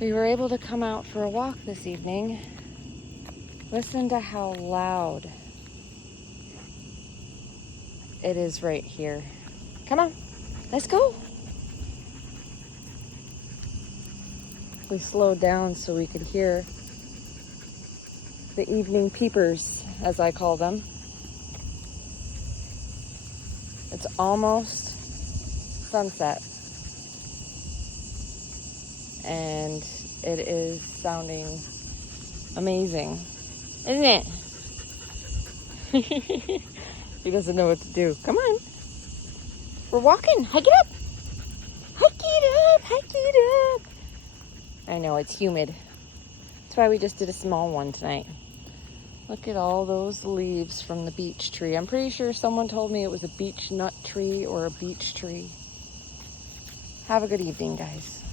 We were able to come out for a walk this evening. Listen to how loud it is right here. Come on, let's go. We slowed down so we could hear the evening peepers, as I call them. It's almost sunset, and it is sounding amazing, isn't it? He doesn't know what to do. Come on. We're walking. Hike it up. Hike it up. Hike it up. I know, it's humid. That's why we just did a small one tonight. Look at all those leaves from the beech tree. I'm pretty sure someone told me it was a beech nut tree or a beech tree. Have a good evening, guys.